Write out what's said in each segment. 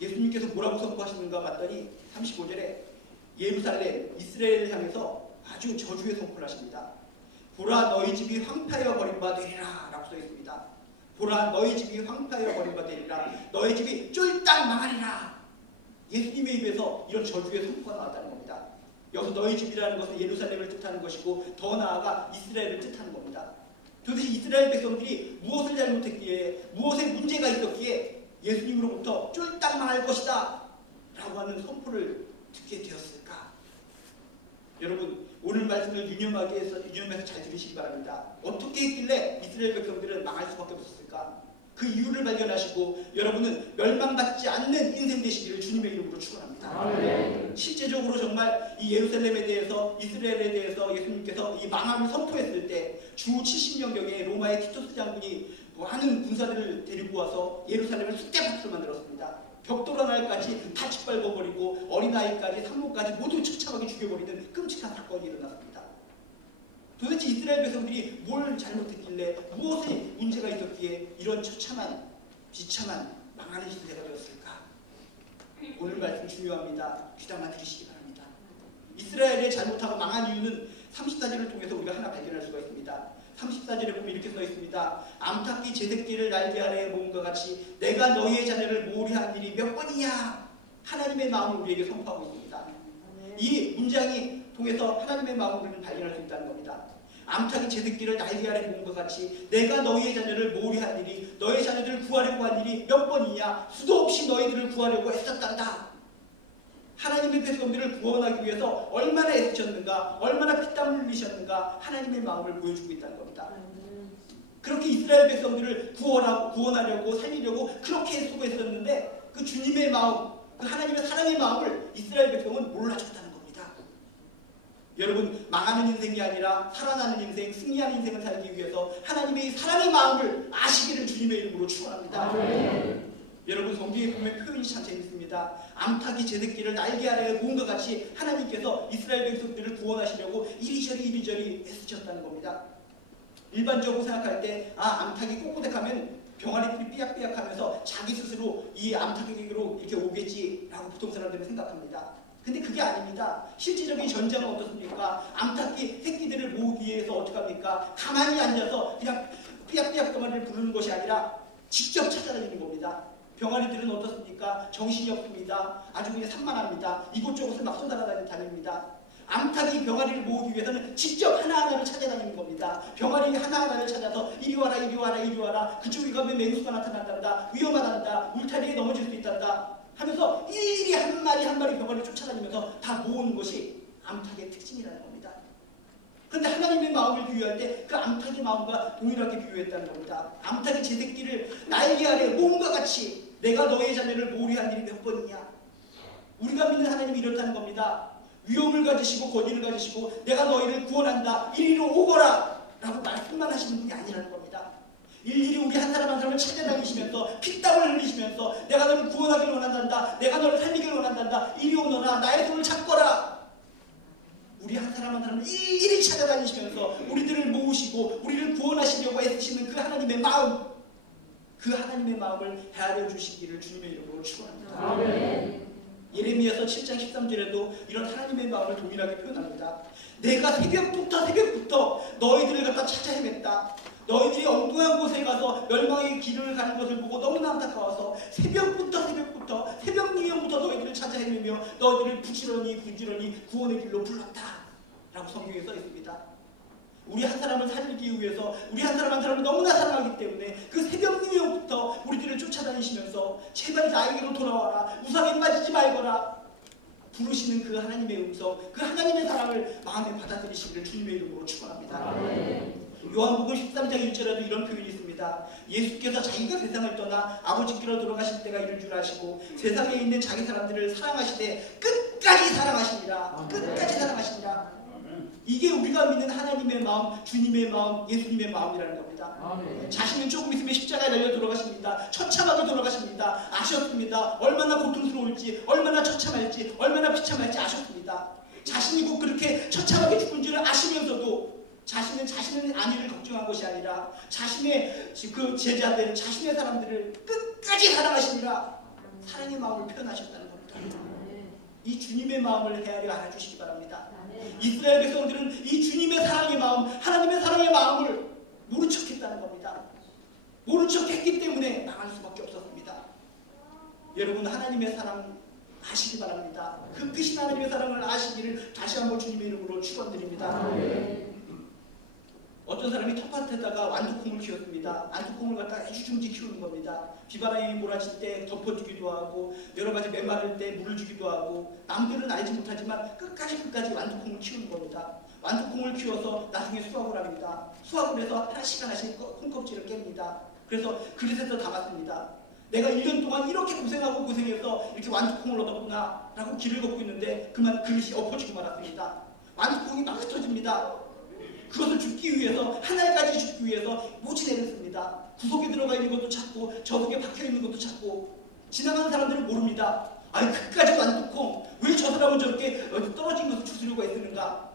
예수님께서 뭐라고 선포하시는가 봤더니 35절에 예루살렘, 이스라엘을 향해서 아주 저주의 선포를 하십니다. 보라 너희 집이 황폐하여 버림바 되리라 라고 써 있습니다. 보라 너희 집이 황폐하여 버림바 되리라 너희 집이 쫄딱 망하리라 예수님의 입에서 이런 저주의 선포가 나왔다는 겁니다. 여기서 너희 집이라는 것은 예루살렘을 뜻하는 것이고 더 나아가 이스라엘을 뜻하는 겁니다. 도대체 이스라엘 백성들이 무엇을 잘못했기에 무엇에 문제가 있었기에 예수님으로부터 쫄딱 망할 것이다 라고 하는 선포를 듣게 되었을까? 여러분 오늘 말씀을 유념하게 해서 유념해서 잘 들으시기 바랍니다. 어떻게 했길래 이스라엘 백성들은 망할 수밖에 없었을까? 그 이유를 발견하시고 여러분은 멸망받지 않는 인생 되시기를 주님의 이름으로 축원합니다. 실제적으로 정말 이 예루살렘에 대해서 이스라엘에 대해서 예수님께서 이 망함을 선포했을 때 주 70년경에 로마의 티토스 장군이 많은 군사들을 데리고 와서 예루살렘을 쑥대밭으로 만들었습니다. 벽돌 하나까지 다 짓밟아버리고 어린아이까지 산모까지 모두 처참하게 죽여버리는 끔찍한 사건이 일어났습니다. 도대체 이스라엘 백성들이 뭘 잘못했길래 무엇에 문제가 있었기에 이런 처참한 비참한 망하는 시대가 되었을까? 오늘 말씀 중요합니다. 귀담아 들으시기 바랍니다. 이스라엘의 잘못하고 망한 이유는 34절을 통해서 우리가 하나 발견할 수가 있습니다. 34절에 보면 이렇게 써 있습니다. 암탉기 제 새끼를 날개 아래에 모음과 같이 내가 너희의 자녀를 모리한 일이 몇 번이야? 하나님의 마음을 우리에게 선포하고 있습니다. 이 문장이 통해서 하나님의 마음을 우리는 발견할 수 있다는 겁니다. 암탉이 제 새끼를 날개 아래 모은 것 같이 내가 너희의 자녀를 모리한 일이 너희 자녀들을 구하려고 한 일이 몇 번이냐 수도 없이 너희들을 구하려고 애썼단다. 하나님의 백성들을 구원하기 위해서 얼마나 애쓰셨는가 얼마나 피땀 흘리셨는가 하나님의 마음을 보여주고 있다는 겁니다. 그렇게 이스라엘 백성들을 구원하고 구원하려고 살리려고 그렇게 수고했었는데 그 주님의 마음, 그 하나님의 사랑의 마음을 이스라엘 백성은 몰라줬다는 겁니다. 여러분 망하는 인생이 아니라 살아나는 인생, 승리하는 인생을 살기 위해서 하나님의 이 사랑의 마음을 아시기를 주님의 이름으로 축원합니다. 여러분 성경에 보면 표현이 참 재밌습니다. 암탉이 제 새끼를 날개 아래에 모은 것 같이 하나님께서 이스라엘 백성들을 구원하시려고 이리저리 이리저리 애쓰셨다는 겁니다. 일반적으로 생각할 때 아 암탉이 꼬꼬댁하면 병아리들이 삐약삐약하면서 자기 스스로 이 암탉에게로 이렇게 오겠지라고 보통 사람들은 생각합니다. 근데 그게 아닙니다. 실질적인 전장은 어떻습니까? 암탉이 새끼들을 모으기 위해서 어떡합니까? 가만히 앉아서 그냥 삐약삐약 병아리를 부르는 것이 아니라 직접 찾아다니는 겁니다. 병아리들은 어떻습니까? 정신이 없습니다. 아주 그냥 산만합니다. 이곳저곳을 막 쏟아다닙니다. 암탉이 병아리를 모으기 위해서는 직접 하나하나를 찾아다니는 겁니다. 병아리 하나하나를 찾아서 이리 와라 이리 와라 이리 와라 그쪽에 가면 맹수가 나타난단다 위험하단다 울타리에 넘어질 수 있단다 하면서 일일이 한 마리 한 마리 병아리를 쫓아다니면서 다 모으는 것이 암탉의 특징이라는 겁니다. 그런데 하나님의 마음을 비유할 때 그 암탉의 마음과 동일하게 비유했다는 겁니다. 암탉이 제 새끼를 날개 아래 모음과 같이 내가 너의 자녀를 모리한 일이 몇 번이냐? 우리가 믿는 하나님이 이렇다는 겁니다. 위험을 가지시고 권위를 가지시고 내가 너희를 구원한다. 이리로 오거라. 라고 말씀만 하시는 분이 아니라는 겁니다. 일일이 우리 한 사람 한 사람을 찾아다니시면서 피땀을 흘리시면서 내가 너를 구원하기를 원한단다. 내가 너를 살리기를 원한단다. 이리 오너라. 나의 손을 잡거라. 우리 한 사람 한 사람을 일일이 찾아다니시면서 우리들을 모으시고 우리를 구원하시려고 애쓰시는 그 하나님의 마음 그 하나님의 마음을 헤아려 주시기를 주님의 이름으로 축원합니다. 아멘. 예레미야서 7장 13절에도 이런 하나님의 마음을 동일하게 표현합니다. 내가 새벽부터 새벽부터 너희들을 갖다 찾아 헤맸다. 너희들이 엉뚱한 곳에 가서 멸망의 길을 가는 것을 보고 너무나 안타까워서 새벽부터 새벽부터 새벽 미명부터 너희들을 찾아 헤매며 너희들을 부지런히 부지런히 구원의 길로 불렀다. 라고 성경에 써 있습니다. 우리 한 사람을 살리기 위해서 우리 한 사람 한 사람을 너무나 사랑하기 때문에 그 새벽 미명부터 우리들을 쫓아다니시면서 제발 나에게로 돌아와라 우상에 빠지지 말거라 부르시는 그 하나님의 음성 그 하나님의 사랑을 마음에 받아들이시기를 주님의 이름으로 축원합니다. 요한복음 13장 1절에도 이런 표현이 있습니다. 예수께서 자기가 세상을 떠나 아버지께로 돌아가실 때가 이를 줄 아시고 세상에 있는 자기 사람들을 사랑하시되 끝까지 사랑하십니다. 끝까지 사랑하십니다. 이게 우리가 믿는 하나님의 마음, 주님의 마음, 예수님의 마음이라는 겁니다. 아멘. 자신은 조금 있으면 십자가에 달려 돌아가십니다. 처참하게 돌아가십니다. 아셨습니다. 얼마나 고통스러울지, 얼마나 처참할지, 얼마나 비참할지 아셨습니다. 자신이 곧 그렇게 처참하게 죽은 줄을 아시면서도 자신은 자신의 안위를 걱정한 것이 아니라 자신의 그 제자들, 자신의 사람들을 끝까지 사랑하시니라 사랑의 마음을 표현하셨다는 겁니다. 이 주님의 마음을 헤아려 알아주시기 바랍니다. 이스라엘 백성들은 이 주님의 사랑의 마음, 하나님의 사랑의 마음을 모른 척했다는 겁니다. 모른 척했기 때문에 망할 수밖에 없었습니다. 여러분 하나님의 사랑 아시기 바랍니다. 그 크신 하나님의 사랑을 아시기를 다시 한번 주님의 이름으로 축원드립니다. 어떤 사람이 텃밭에다가 완두콩을 키웠습니다. 완두콩을 갖다가 애주중지 키우는 겁니다. 비바람이 몰아칠 때 덮어주기도 하고 여러 가지 메마를 때 물을 주기도 하고 남들은 알지 못하지만 끝까지 끝까지 완두콩을 키우는 겁니다. 완두콩을 키워서 나중에 수확을 합니다. 수확을 해서 하나씩 하나씩 거- 콩껍질을 깹니다. 그래서 그릇에서 담았습니다. 내가 1년 동안 이렇게 고생하고 고생해서 이렇게 완두콩을 얻었구나 라고 길을 걷고 있는데 그만 그릇이 엎어지고 말았습니다. 완두콩이 막 흩어집니다. 그것을 죽기 위해서 하나까지 죽기 위해서 씁니다. 구석에 들어가 있는 것도 찾고 저속에 박혀 있는 것도 찾고 지나가는 사람들은 모릅니다. 아니 끝까지 완두콩 왜저 사람은 저렇게 떨어진 것을 주스려고 애쓰는가?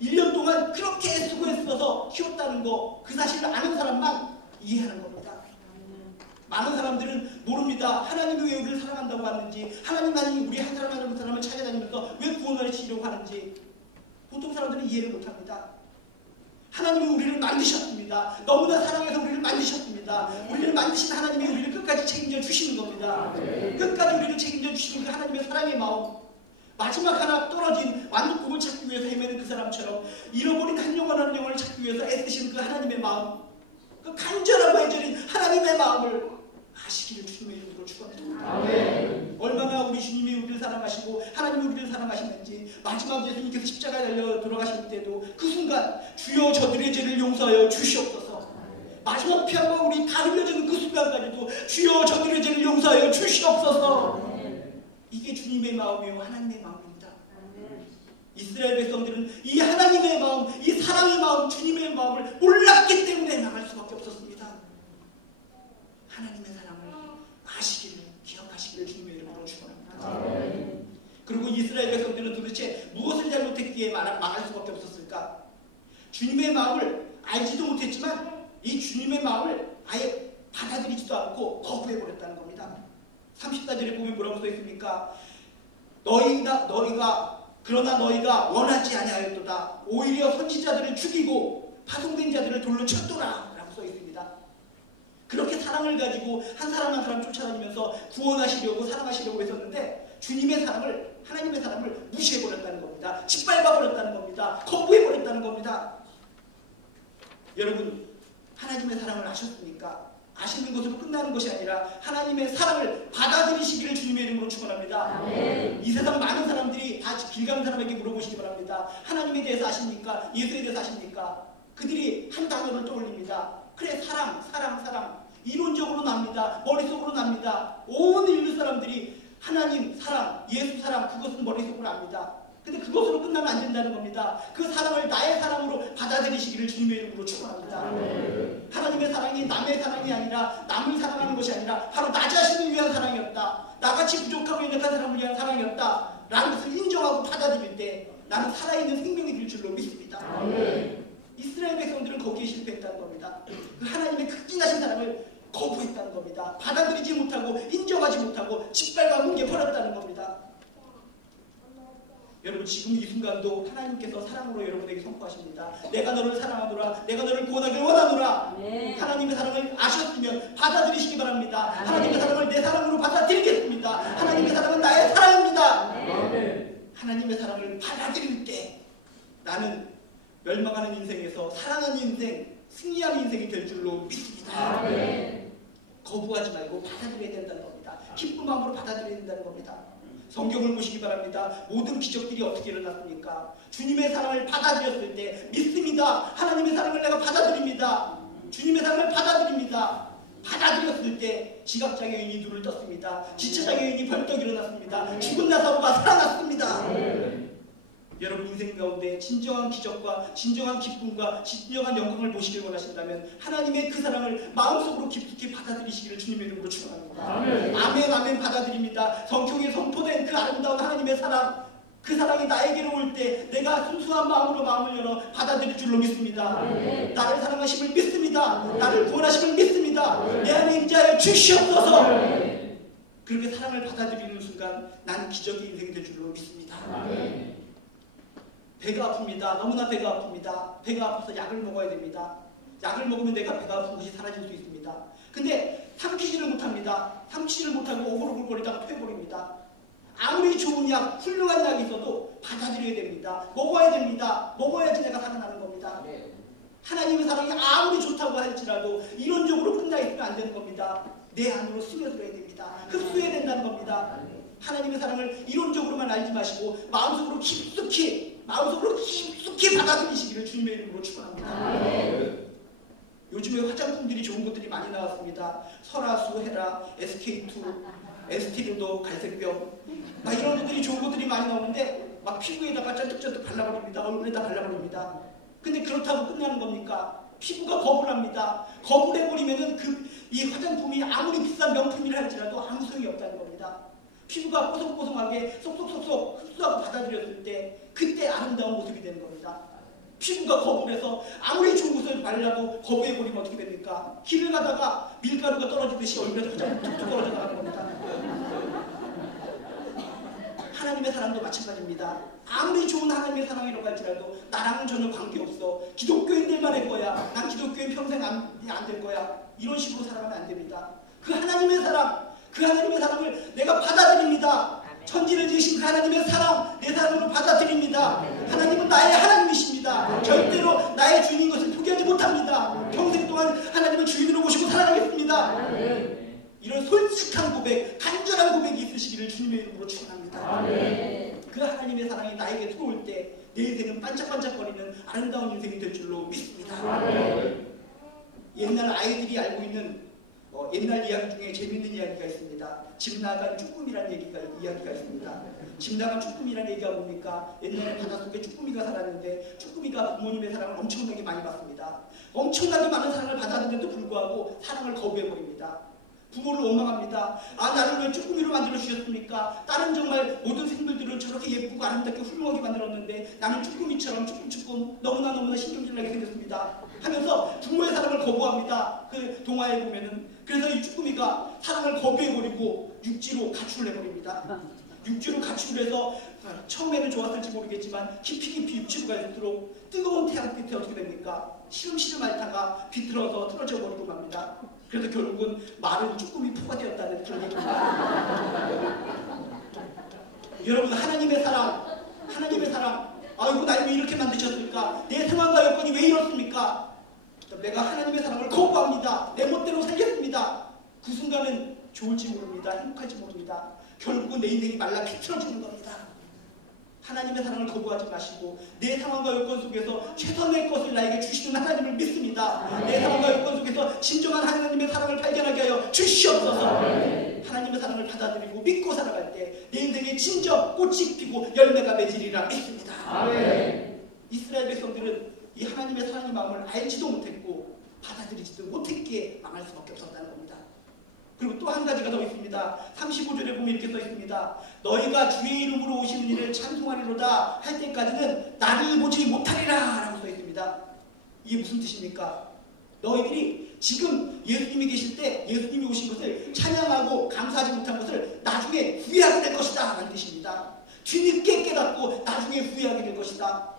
1년 동안 그렇게 애쓰고 애써서 키웠다는 거 그 사실을 아는 사람만 이해하는 겁니다. 많은 사람들은 모릅니다. 하나님이 왜 우리를 사랑한다고 하는지, 하나님만이 우리 한 사람 한 사람을 찾아다니면서 왜 구원을 하시려고 하는지, 보통 사람들은 이해를 못합니다. 하나님이 우리를 만드셨습니다. 너무나 사랑해서 우리를 만드셨습니다. 우리를 만드신 하나님이 우리를 끝까지 책임져 주시는 겁니다. 끝까지 우리를 책임져 주시는 그 하나님의 사랑의 마음. 마지막 하나 떨어진 완두콩을 찾기 위해서 헤매는 그 사람처럼 잃어버린 한 영혼 한 영혼을 찾기 위해서 애쓰시는 그 하나님의 마음. 그 간절하고 애절인 하나님의 마음을 아시기를 주님의 이름으로 축원드립니다. 얼마나 우리 주님이 우리를 사랑하시고 하나님이 우리를 사랑하시는지 마지막 예수님께서 십자가에 달려 돌아가실 때도 그 순간 주여 저들의 죄를 용서하여 주시옵소서 마지막 피한과 우리 다 흘려지는 그 순간까지도 주여 저들의 죄를 용서하여 주시옵소서 이게 주님의 마음이요 하나님의 마음입니다 이스라엘 백성들은 이 하나님의 마음, 이 사랑의 마음, 주님의 마음을 몰랐기 때문에 나갈 수밖에 없었습니다. 하나님의 사랑을 아시기를 기억하시기를 주님의 이름으로 축원합니다. 그리고 이스라엘 백성들은 도대체 무엇을 잘못했기에 망할 망할 수밖에 없었을까? 주님의 마음을 알지도 못했지만 이 주님의 마음을 아예 받아들이지도 않고 거부해 버렸다는 겁니다. 30사절에 보면 뭐라고 써 있습니까? 너희가 너희가 그러나 너희가 원하지 아니하였도다. 오히려 선지자들을 죽이고 파송된 자들을 돌로 있습니다. 그렇게 사랑을 가지고 한 사람 한 사람 쫓아다니면서 구원하시려고 사랑하시려고 했었는데 주님의 사랑을 하나님의 사랑을 무시해 버렸다는 겁니다. 짓밟아 버렸다는 겁니다. 거부해 버렸다는 겁니다. 여러분 하나님의 사랑을 아셨습니까? 아시는 것으로 끝나는 것이 아니라 하나님의 사랑을 받아들이시기를 주님의 이름으로 축원합니다. 이 세상 많은 사람들이 다 길 가는 사람에게 물어보시기 바랍니다. 하나님에 대해서 아십니까? 예수에 대해서 아십니까? 그들이 한 단어를 떠올립니다. 그래 사랑, 사랑, 사랑. 이론적으로 납니다. 머릿속으로 납니다. 온 인류 사람들이 하나님 사랑, 예수 사랑 그것은 머릿속으로 압니다. 근데 그것으로 끝나면 안 된다는 겁니다. 그 사랑을 나의 사랑으로 받아들이시기를 주님의 이름으로 축원합니다. 하나님의 사랑이 남의 사랑이 아니라 남을 사랑하는 것이 아니라 바로 나 자신을 위한 사랑이었다. 나같이 부족하고 연약한 사람을 위한 사랑이었다. 라는 것을 인정하고 받아들일 때 나는 살아있는 생명이 될 줄로 믿습니다. 이스라엘 백성들은 거기에 실패했다는 겁니다. 그 하나님의 극진하신 사랑을 거부했다는 겁니다. 받아들이지 못하고 인정하지 못하고 짓밟아 뭉개 버렸다는 겁니다. 여러분 지금 이 순간도 하나님께서 사랑으로 여러분에게 선포하십니다. 내가 너를 사랑하노라. 내가 너를 구원하길 원하노라. 하나님의 사랑을 아셨으면 받아들이시기 바랍니다. 하나님의 사랑을 내 사랑으로 받아들이겠습니다. 하나님의 사랑은 나의 사랑입니다. 하나님의 사랑을 받아들일 때 나는 멸망하는 인생에서 사랑하는 인생, 승리하는 인생이 될 줄로 믿습니다. 거부하지 말고 받아들여야 된다는 겁니다. 기쁜 마음으로 받아들여야 된다는 겁니다. 성경을 보시기 바랍니다. 모든 기적들이 어떻게 일어났습니까? 주님의 사랑을 받아들였을 때 믿습니다. 하나님의 사랑을 내가 받아들입니다. 주님의 사랑을 받아들입니다. 받아들였을 때 지각장애인이 눈을 떴습니다. 지체장애인이 벌떡 일어났습니다. 죽은 나사로가 살아났습니다. 여러분 인생 가운데 진정한 기적과 진정한 기쁨과 진정한 영광을 보시길 원하신다면 하나님의 그 사랑을 마음속으로 깊숙이 받아들이시기를 주님의 이름으로 축원합니다. 아멘 아멘 받아들입니다. 성경에 선포된 그 아름다운 하나님의 사랑 그 사랑이 나에게로 올 때 내가 순수한 마음으로 마음을 열어 받아들일 줄로 믿습니다. 아멘. 나를 사랑하심을 믿습니다. 나를 구원하심을 믿습니다. 내 안에 임자여 주시옵소서. 그렇게 사랑을 받아들이는 순간 난 기적의 인생이 될 줄로 믿습니다. 아멘. 배가 아픕니다. 너무나 배가 아픕니다. 배가 아파서 약을 먹어야 됩니다. 약을 먹으면 내가 배가 아픈 것이 사라질 수 있습니다. 근데 삼키지를 못합니다. 삼키지를 못하고 오글오글거리다가 퇴버립니다. 아무리 좋은 약, 훌륭한 약이 있어도 받아들여야 됩니다. 먹어야 됩니다. 먹어야지 내가 살아나는 겁니다. 하나님의 사랑이 아무리 좋다고 할지라도 이론적으로 끝나 있으면 안 되는 겁니다. 내 안으로 스며들어야 됩니다. 흡수해야 된다는 겁니다. 하나님의 사랑을 이론적으로만 알지 마시고 마음속으로 깊숙이 마음속으로 깊숙이 받아들이시기를 주님의 이름으로 축원합니다. 요즘에 화장품들이 좋은 것들이 많이 나왔습니다. 설화수, 헤라, SK2, 에스티르도, 갈색병 막 이런 것들이 좋은 것들이 많이 나오는데 막 피부에다가 짠득짠득 발라버립니다. 얼굴에다 발라버립니다. 근데 그렇다고 끝나는 겁니까? 피부가 거부합니다. 거부해버리면은 그 이 화장품이 아무리 비싼 명품이라 할지라도 아무 소용이 없다는 겁니다. 피부가 뽀송뽀송하게 쏙쏙쏙쏙 흡수하고 받아들였을 때 그때 아름다운 모습이 되는 겁니다. 피부가 거부해서 아무리 좋은 것을 발라도 거부해버리면 어떻게 됩니까? 길을 가다가 밀가루가 떨어지듯이 얼굴에서 그냥 툭툭 떨어져 나가는 겁니다. 하나님의 사랑도 마찬가지입니다. 아무리 좋은 하나님의 사랑이라고 할지라도 나랑은 전혀 관계없어. 기독교인들만 할 거야. 난 기독교인 평생 안 될 거야. 이런 식으로 살아가면 안 됩니다. 그 하나님의 사랑, 그 하나님의 사랑을 내가 받아들입니다. 천지를 지으신 그 하나님의 사랑, 내 사랑으로 받아들입니다. 하나님은 나의 하나님이십니다. 절대로 나의 주인인 것을 포기하지 못합니다. 평생 동안 하나님을 주인으로 모시고 살아가겠습니다. 이런 솔직한 고백, 간절한 고백이 있으시기를 주님의 이름으로 축원합니다. 그 하나님의 사랑이 나에게 들어올 때 내 인생은 반짝반짝거리는 아름다운 인생이 될 줄로 믿습니다. 옛날 아이들이 알고 있는 어, 옛날 이야기 중에 재밌는 이야기가 있습니다. 집 나간 쭈꾸미라는 얘기가 이야기가 있습니다. 집 나간 쭈꾸미라는 얘기가 뭡니까? 옛날에 바닷속에 쭈꾸미가 살았는데 쭈꾸미가 부모님의 사랑을 엄청나게 많이 받습니다. 엄청나게 많은 사랑을 받았는데도 불구하고 사랑을 거부해버립니다. 부모를 원망합니다. 아 나를 왜 쭈꾸미로 만들어 주셨습니까? 다른 정말 모든 생물들은 저렇게 예쁘고 아름답게 훌륭하게 만들었는데 나는 쭈꾸미처럼 쭈꾸쭈꾸 너무나 너무나 신경질나게 생겼습니다. 하면서 부모의 사랑을 거부합니다. 그 동화에 보면은 그래서 이 쭈꾸미가 사랑을 거부해버리고 육지로 가출을 해버립니다. 육지로 가출을 해서 어, 처음에는 좋았을지 모르겠지만 깊이 깊이 육지로 갈수록 뜨거운 태양 끝에 어떻게 됩니까? 시름시름 앓다가 비틀어서 틀어져 버리고 맙니다. 그래서 결국은 마른 쭈꾸미 포가 되었다는 그런 얘기입니다. 여러분 하나님의 사랑, 하나님의 사랑. 아이고 날 왜 이렇게 만드셨을까? 내 상황과 여건이 왜 이렇습니까? 내가 하나님의 사랑을 거부합니다. 내 멋대로 살겠습니다. 그 순간은 좋을지 모릅니다. 행복할지 모릅니다. 결국은 내 인생이 말라 비틀어지는 겁니다. 하나님의 사랑을 거부하지 마시고 내 상황과 여건 속에서 최선의 것을 나에게 주시는 하나님을 믿습니다. 내 상황과 여건 속에서 진정한 하나님의 사랑을 발견하게 하여 주시옵소서. 하나님의 사랑을 받아들이고 믿고 살아갈 때 내 인생에 진정 꽃이 피고 열매가 맺으리라 믿습니다. 이스라엘 백성들은 이 하나님의 사랑의 마음을 알지도 못했고 받아들이지도 못했기에 망할 수밖에 없었다는 겁니다. 그리고 또 한 가지가 더 있습니다. 35절에 보면 이렇게 써 있습니다. 너희가 주의 이름으로 오시는 이를 찬송하리로다 할 때까지는 나를 보지 못하리라 라고 써 있습니다. 이게 무슨 뜻입니까? 너희들이 지금 예수님이 계실 때 예수님이 오신 것을 찬양하고 감사하지 못한 것을 나중에 후회하게 될 것이다 라는 뜻입니다. 뒤늦게 깨닫고 나중에 후회하게 될 것이다.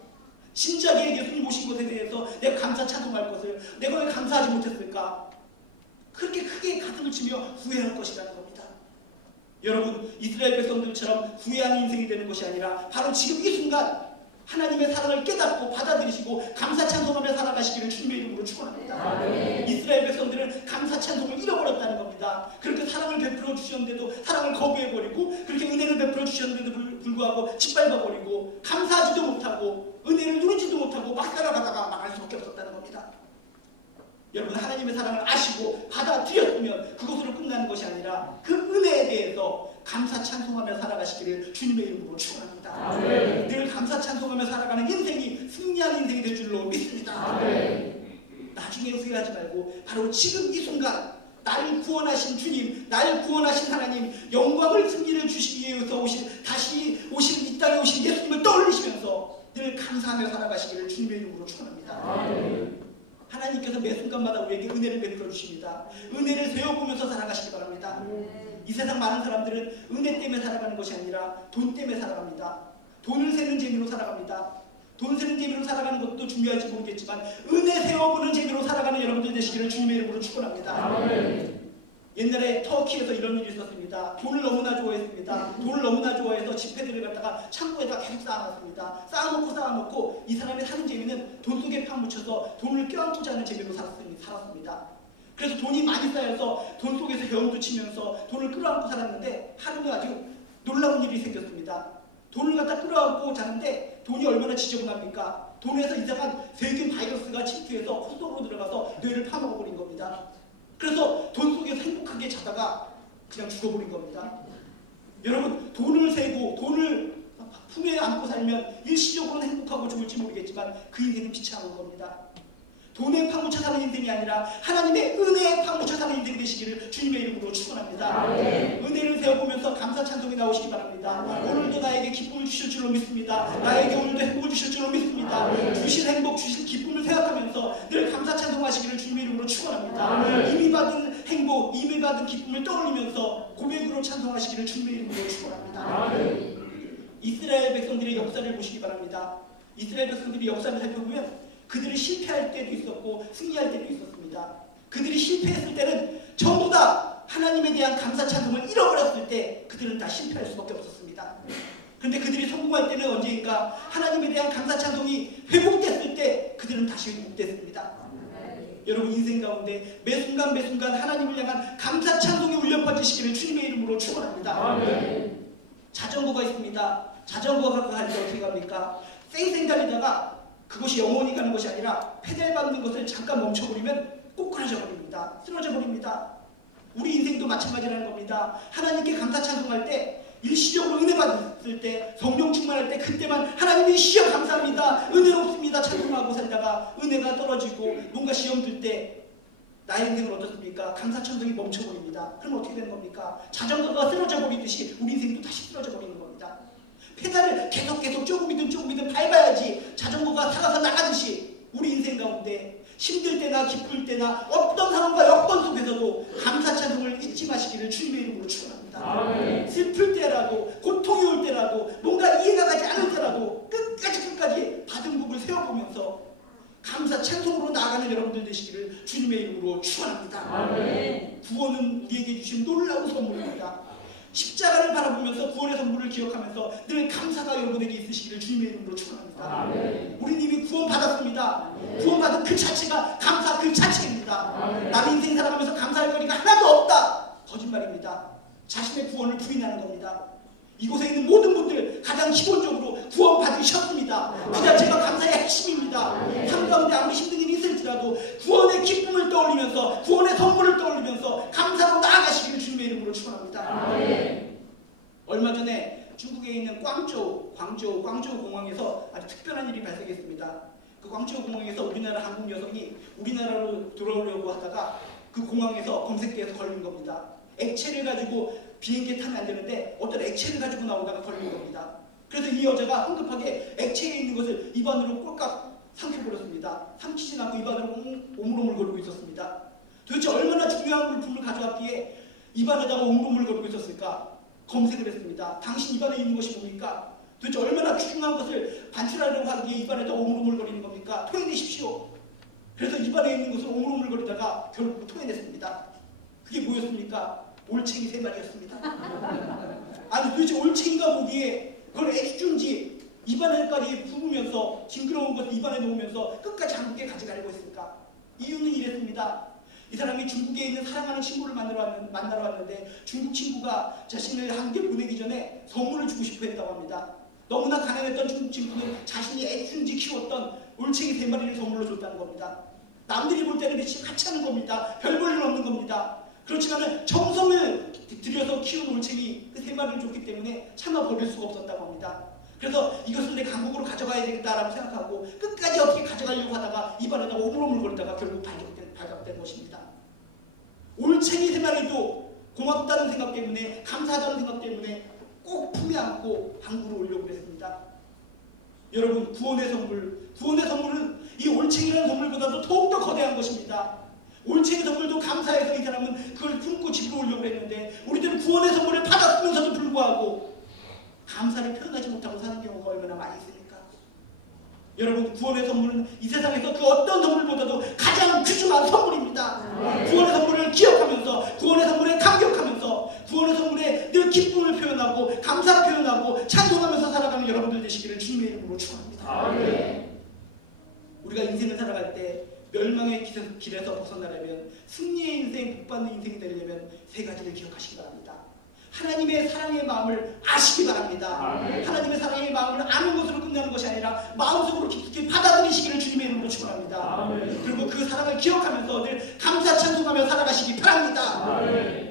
진작에 예수님 오신 것에 대해서 내가 감사 찬송할 것을 내가 왜 감사하지 못했을까? 그렇게 크게 가슴을 치며 후회할 것이라는 겁니다. 여러분 이스라엘 백성들처럼 후회하는 인생이 되는 것이 아니라 바로 지금 이 순간 하나님의 사랑을 깨닫고 받아들이시고 감사 찬송하며 살아가시기를 주님의 이름으로 축원합니다. 이스라엘 백성들은 감사 찬송을 잃어버렸다는 겁니다. 그렇게 사랑을 베풀어 주셨는데도 사랑을 거부해 버리고 그렇게 은혜를 베풀어 주셨는데도 불- 불구하고 짓밟아 버리고 감사하지도 못하고 은혜를 누리지도 못하고 막 살아가다가 망할 수밖에 없었다는. 여러분 하나님의 사랑을 아시고 받아들였으면 그것으로 끝나는 것이 아니라 그 은혜에 대해서 감사 찬송하며 살아가시기를 주님의 이름으로 축원합니다. 늘 감사 찬송하며 살아가는 인생이 승리하는 인생이 될 줄로 믿습니다. 아멘. 나중에 후회하지 말고 바로 지금 이 순간 나를 구원하신 주님, 나를 구원하신 하나님, 영광을 승리를 주시기 위해서 오신 다시 오신 이 땅에 오신 예수님을 떠올리시면서 늘 감사하며 살아가시기를 주님의 이름으로 축원합니다. 하나님께서 매 순간마다 우리에게 은혜를 베풀어 주십니다. 은혜를 세워보면서 살아가시기 바랍니다. 이 세상 많은 사람들은 은혜 때문에 살아가는 것이 아니라 돈 때문에 살아갑니다. 돈을 세는 재미로 살아갑니다. 돈 세는 재미로 살아가는 것도 중요할지 모르겠지만 은혜 세워보는 재미로 살아가는 여러분들 되시기를 주님의 이름으로 축원합니다. 옛날에 터키에서 이런 일이 있었습니다. 돈을 너무나 좋아했습니다. 돈을 너무나 좋아해서 지폐들을 갖다가 창고에다 계속 쌓아놨습니다. 쌓아놓고 쌓아놓고 이 사람이 사는 재미는 돈 속에 파묻혀서 돈을 껴안고자 하는 재미로 살았습니다. 그래서 돈이 많이 쌓여서 돈 속에서 헤엄도 치면서 돈을 끌어안고 살았는데 하루는 아주 놀라운 일이 생겼습니다. 돈을 갖다 끌어안고 자는데 돈이 얼마나 지저분합니까? 돈에서 이상한 세균 바이러스가 침투해서 코 속으로 들어가서 뇌를 파먹어버린 겁니다. 그래서 돈 속에서 행복하게 자다가 그냥 죽어버린 겁니다. 여러분 돈을 세고 돈을 품에 안고 살면 일시적으로는 행복하고 좋을지 모르겠지만 그 인생은 비참한 겁니다. 돈에 파묻혀 사는 인생이 아니라 하나님의 은혜에 파묻혀 사는 인생 되시기를 주님의 이름으로 축원합니다. 은혜를 세워보면서 감사 찬송이 나오시기 바랍니다. 오늘도 나에게 기쁨을 주실 줄로 믿습니다. 나에게 오늘도 행복을 주실 줄로 믿습니다. 주신 행복, 주신 기쁨을 생각하면서 늘 감사 찬송하시기를 주님의 이름으로 축원합니다. 이미 받은 행복, 이미 받은 기쁨을 떠올리면서 고백으로 찬송하시기를 주님의 이름으로 축원합니다. 이스라엘 백성들의 역사를 보시기 바랍니다. 이스라엘 백성들이 역사를 살펴보면 그들이 실패할 때도 있었고 승리할 때도 있었습니다. 그들이 실패했을 때는 전부 다 하나님에 대한 감사 찬송을 잃어버렸을 때 그들은 다 실패할 수밖에 없었습니다. 그런데 그들이 성공할 때는 언제인가 하나님에 대한 감사 찬송이 회복됐을 때 그들은 다시 회복됐습니다. 여러분 인생 가운데 매 순간 매 순간 하나님을 향한 감사 찬송이 울려 퍼지시기를 주님의 이름으로 축원합니다. 자전거가 있습니다. 자전거가 갈때 어떻게 갑니까? 쌩쌩 달리다가 그것이 영원히 가는 것이 아니라 페달 밟는 것을 잠깐 멈춰버리면 꼬꾸라져 버립니다. 쓰러져 버립니다. 우리 인생도 마찬가지라는 겁니다. 하나님께 감사 찬송할 때 일시적으로 은혜 받을 때 성령 충만할 때 그때만 하나님이 시여 감사합니다. 은혜롭습니다. 찬송하고 살다가 은혜가 떨어지고 뭔가 시험 들 때 나의 인생은 어떻습니까? 감사 찬송이 멈춰버립니다. 그럼 어떻게 되는 겁니까? 자전거가 쓰러져 버리듯이 우리 인생도 다시 쓰러져 버리는 겁니다. 페달을 계속 계속 조금이든 조금이든 밟아야지 자전거가 살아서 나가듯이 우리 인생 가운데 힘들 때나 기쁠 때나 어떤 상황과 여건 속에서도 감사 찬송을 잊지 마시기를 주님의 이름으로 축원합니다. 슬플 때라도 고통이 올 때라도 뭔가 이해가 가지 않을 때라도 끝까지 끝까지 받은 복을 세워보면서 감사 찬송으로 나아가는 여러분들 되시기를 주님의 이름으로 축원합니다. 구원은 우리에게 주신 놀라운 선물입니다. 십자가를 바라보면서 구원의 선물을 기억하면서 늘 감사가 여러분에게 있으시기를 주님의 이름으로 축원합니다. 우리 님이 구원 받았습니다. 구원 받은 그 자체가 감사 그 자체입니다. 남 인생 살아가면서 감사할 거리가 하나도 없다. 거짓말입니다. 자신의 구원을 부인하는 겁니다. 이곳에 있는 모든 분들 가장 기본적으로 구원 받으셨습니다. 그 자체가 감사의 핵심입니다. 삶 가운데 아무리 힘든 일이 있을지라도 구원의 기쁨을 떠올리면서 구원의 선물을 떠올리면서 감사로 나아가시기를 주님의 이름으로 축원합니다. 얼마 전에 중국에 있는 광저우, 광저우, 광저우 공항에서 아주 특별한 일이 발생했습니다. 그 광저우 공항에서 우리나라 한국 여성이 우리나라로 들어오려고 하다가 그 공항에서 검색대에서 걸린 겁니다. 액체를 가지고 비행기에 타면 안 되는데 어떤 액체를 가지고 나오다가 걸린 겁니다. 그래서 이 여자가 황급하게 액체에 있는 것을 입안으로 꼴깍 삼켜버렸습니다. 삼키지 않고 입안으로 옴- 오물오물 거리고 있었습니다. 도대체 얼마나 중요한 물품을 가져왔기에 입안에다가 오물오물 거리고 있었을까? 검색을 했습니다. 당신 입안에 있는 것이 뭡니까? 도대체 얼마나 중요한 것을 반출하려고 하기에 입안에다 오물오물거리는 겁니까? 토해내십시오. 그래서 입안에 있는 것을 오물오물거리다가 결국 토해냈습니다. 그게 뭐였습니까? 올챙이 세 마리였습니다. 아니 도대체 올챙이가 보기에 그걸 애주준지 입안에까지 부으면서 징그러운 것을 입안에 놓으면서 끝까지 한국에 가져가려고 했을까? 이유는 이랬습니다. 이 사람이 중국에 있는 사랑하는 친구를 만나러, 왔는, 왔는 데 중국 친구가 자신을 한국에 보내기 전에 선물을 주고 싶어 했다고 합니다. 너무나 가난했던 중국 친구는 자신이 애쓴지 키웠던 올챙이 세 마리를 선물로 줬다는 겁니다. 남들이 볼 때는 미치 하찮은 겁니다. 별 볼일 없는 겁니다. 그렇지만 정성을 들여서 키운 올챙이 그 세 마리를 줬기 때문에 차마 버릴 수가 없었다고 합니다. 그래서 이것을 내 강국으로 가져가야 되겠다라고 생각하고 끝까지 어떻게 가져가려고 하다가 입안에다 오물오물거리다가 결국 발견된, 발각된 것입니다. 올챙이 세 마리도 고맙다는 생각 때문에 감사하다는 생각 때문에 꼭 품에 안고 항구로 오려고 했습니다. 여러분 구원의 선물, 구원의 선물은 이 올챙이라는 선물보다도 더욱더 거대한 것입니다. 올챙이 선물도 감사해서 이 사람은 그걸 품고 집으로 오려고 했는데 우리들은 구원의 선물을 받았으면서도 불구하고 감사를 표현하지 못하고 사는 경우가 얼마나 많이 있습니까? 여러분 구원의 선물은 이 세상에서 그 어떤 선물보다도 가장 귀중한 선물입니다. 구원의 선물을 기억하면서 구원의 선물에 감격하면서 구원의 선물에 늘 기쁨을 표현하고 감사 표현하고 찬송하면서 살아가는 여러분들 되시기를 주님의 이름으로 축원합니다. 우리가 인생을 살아갈 때 멸망의 길- 길에서 벗어나려면 승리의 인생, 복받는 인생이 되려면 세 가지를 기억하시기 바랍니다. 하나님의 사랑의 마음을 아시기 바랍니다. 하나님의 사랑의 마음을 아는 것으로 끝나는 것이 아니라 마음속으로 깊숙이 받아들이시기를 주님의 이름으로 축원합니다. 그리고 그 사랑을 기억하면서 늘 감사 찬송하며 살아가시기 바랍니다.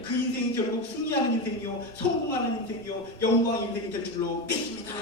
그 인생이 결국 승리하는 인생이요, 성공하는 인생이요, 영광의 인생이 될 줄로 믿습니다.